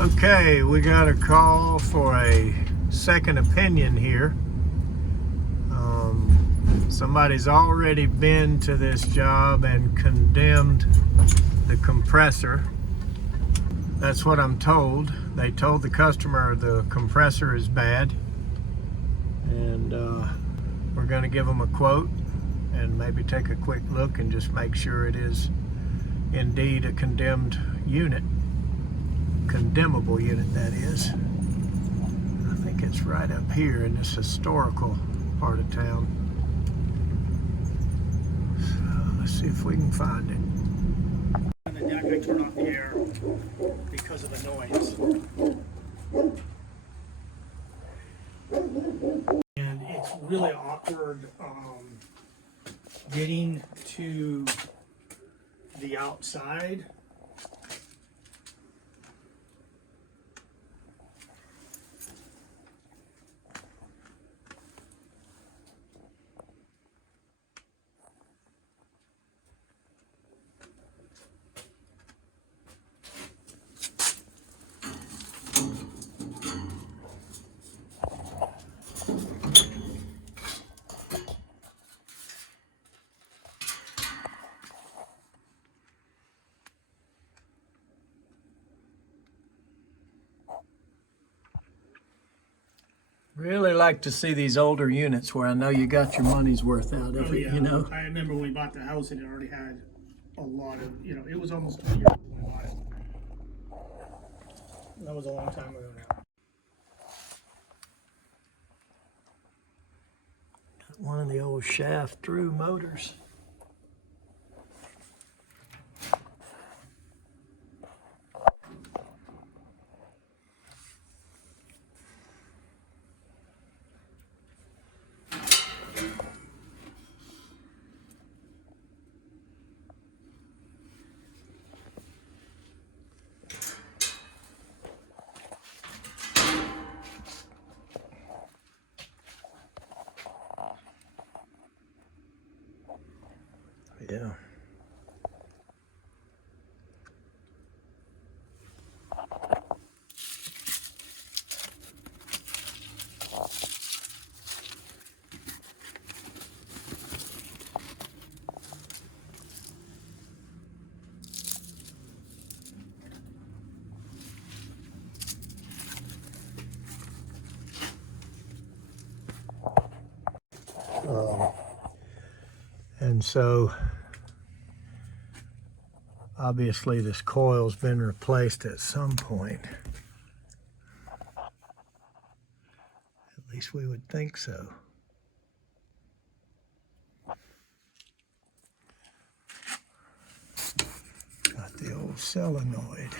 Okay, we got a call for a second opinion here. Somebody's already been to this job and condemned the compressor. That's what I'm told. They told the customer the compressor is bad, and we're going to give them a quote and maybe take a quick look and just make sure it is indeed a condemned unit. Condemnable unit, that is. I think it's right up here in this historical part of town. So let's see if we can find it. And then I turn off the air because of the noise. And it's really awkward getting to the outside. Really like to see these older units where I know you got your money's worth out of it, you know. I remember when we bought the house and it already had a lot of, it was almost 2 years when we bought it. That was a long time ago now. One of the old shaft through motors. Yeah. And so obviously this coil's been replaced at some point. At least we would think so. Got the old solenoid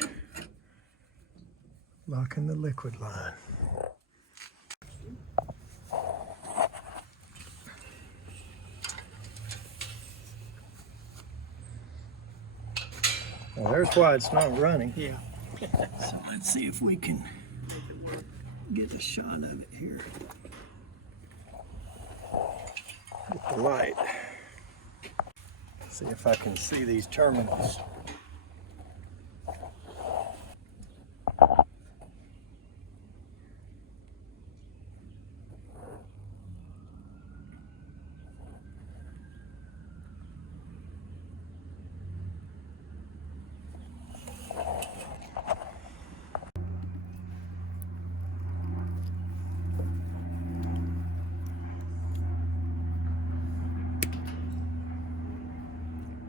locking the liquid line. Well, there's why it's not running. Yeah. So let's see if we can get a shot of it here. Get the light. See if I can see these terminals.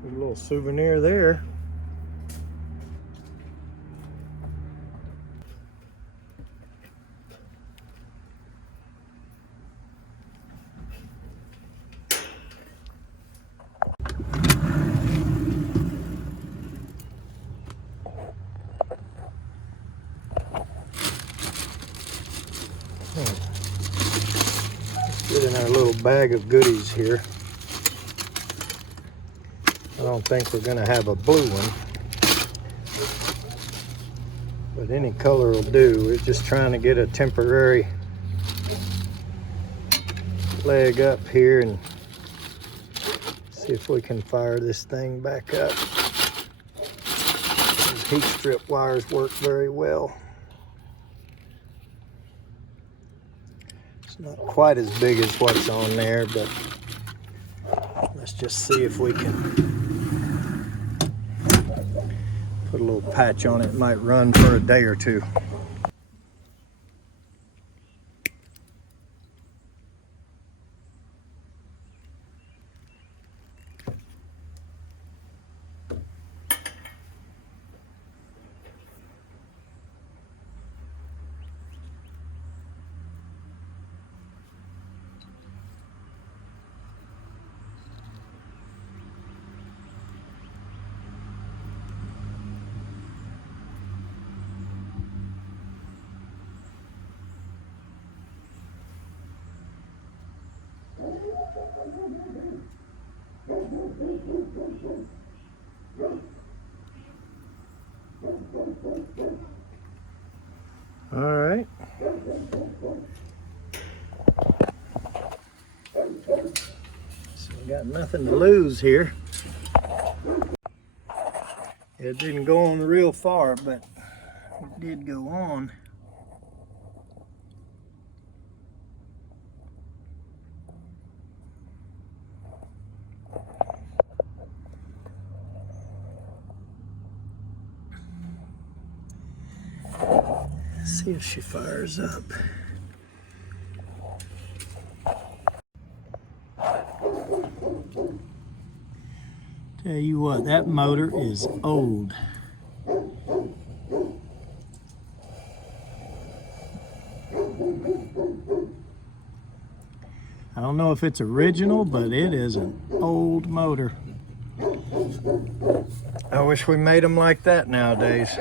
A little souvenir there. Let's get in our little bag of goodies here. I don't think we're going to have a blue one, but any color will do. We're just trying to get a temporary leg up here and see if we can fire this thing back up. These heat strip wires work very well. Not quite as big as what's on there, but let's just see if we can put a little patch on it. It might run for a day or two. All right. So we got nothing to lose here. It didn't go on real far, but it did go on. See if she fires up. Tell you what, that motor is old. I don't know if it's original, but it is an old motor. I wish we made them like that nowadays.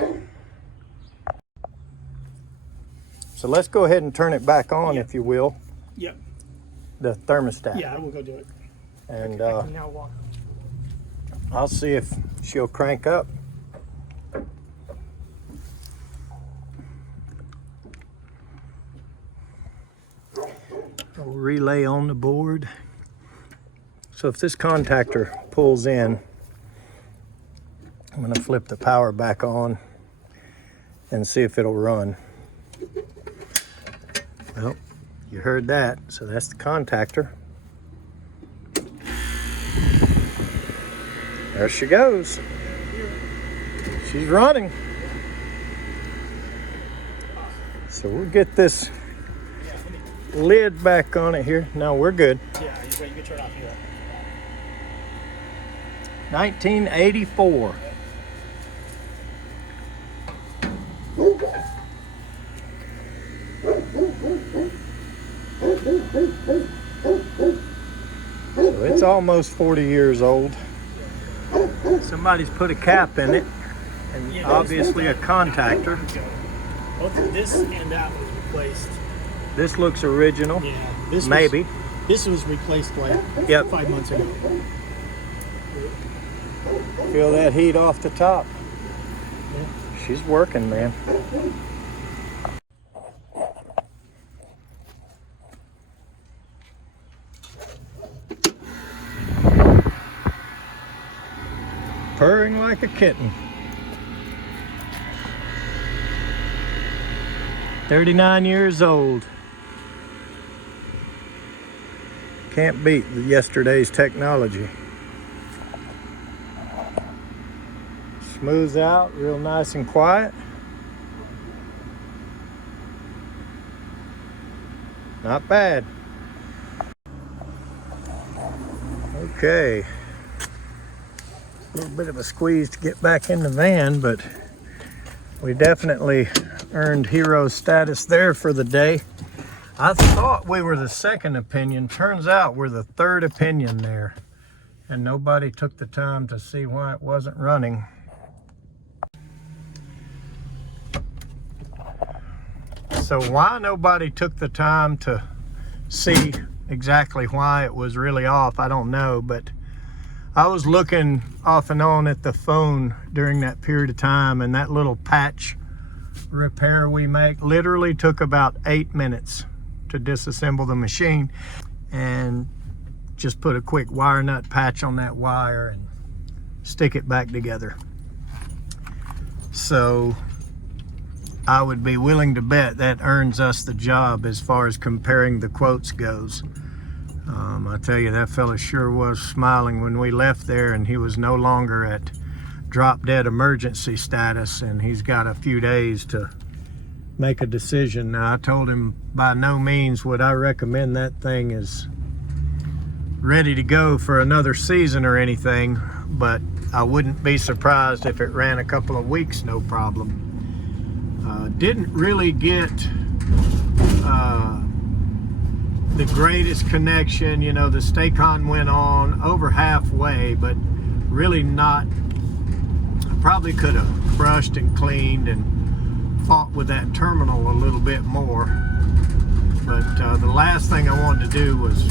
So let's go ahead and turn it back on, if you will. Yep. The thermostat. Yeah, I will go do it. And I can now walk. I'll see if she'll crank up. I'll relay on the board. So if this contactor pulls in, I'm going to flip the power back on and see if it'll run. Well, you heard that, so that's the contactor. There she goes. She's running. So we'll get this lid back on it here. No, we're good. Yeah, you can turn it off here. 1984. So it's almost 40 years old. Somebody's put a cap in it, and Yeah, obviously a contactor. Both this and that was replaced. This looks original. Yeah, this Maybe. This was replaced like Yep. 5 months ago. Feel that heat off the top. Yeah. She's working, man. Purring like a kitten. 39 years old. Can't beat yesterday's technology. Smooths out, real nice and quiet. Not bad. Okay. A little bit of a squeeze to get back in the van, but we definitely earned hero status there for the day. I thought we were the second opinion. Turns out we're the third opinion there. And nobody took the time to see why it wasn't running. So why nobody took the time to see exactly why it was really off, I don't know, but I was looking off and on at the phone during that period of time, and that little patch repair we make literally took about 8 minutes to disassemble the machine and just put a quick wire nut patch on that wire and stick it back together. So I would be willing to bet that earns us the job as far as comparing the quotes goes. I tell you, that fella sure was smiling when we left there, and he was no longer at drop dead emergency status, and he's got a few days to make a decision. Now, I told him by no means would I recommend that thing is ready to go for another season or anything, but I wouldn't be surprised if it ran a couple of weeks, no problem. Didn't really get the greatest connection. You know, the Stacon went on over halfway, but really not. I probably could have brushed and cleaned and fought with that terminal a little bit more. But the last thing I wanted to do was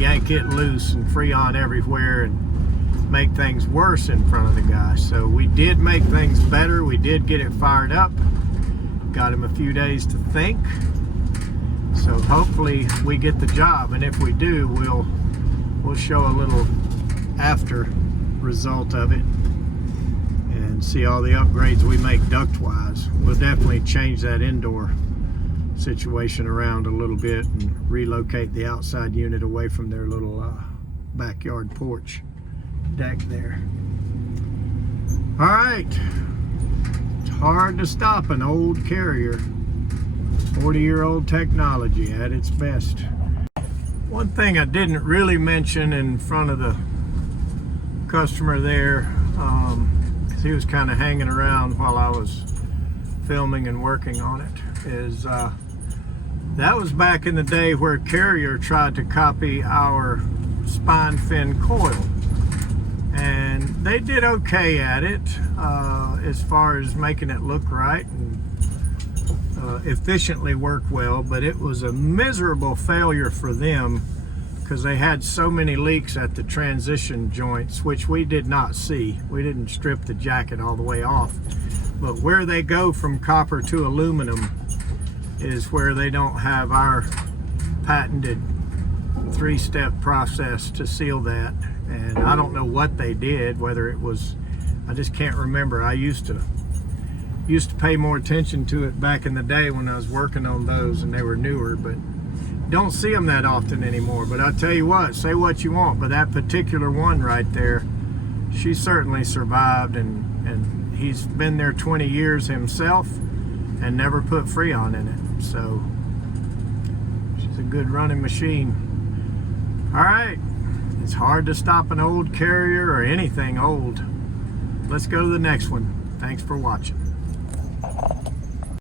yank it loose and Freon everywhere and make things worse in front of the guy. So we did make things better. We did get it fired up. Got him a few days to think. So hopefully we get the job, and if we do, we'll show a little after result of it and see all the upgrades we make duct-wise. We'll definitely change that indoor situation around a little bit and relocate the outside unit away from their little backyard porch deck there. All right, it's hard to stop an old Carrier. 40-year-old technology at its best. One thing I didn't really mention in front of the customer there, because he was kind of hanging around while I was filming and working on it, is that was back in the day where Carrier tried to copy our spine fin coil, and they did okay at it as far as making it look right and efficiently work well, but it was a miserable failure for them because they had so many leaks at the transition joints, which we did not see. We didn't strip the jacket all the way off, but where they go from copper to aluminum is where they don't have our patented 3-step process to seal that. And I don't know what they did, whether it was, I just can't remember. I used to pay more attention to it back in the day when I was working on those and they were newer, but don't see them that often anymore. But I'll tell you what, say what you want, but that particular one right there, she certainly survived, and he's been there 20 years himself and never put Freon in it. So she's a good running machine. All right, it's hard to stop an old Carrier or anything old. Let's go to the next one. Thanks for watching.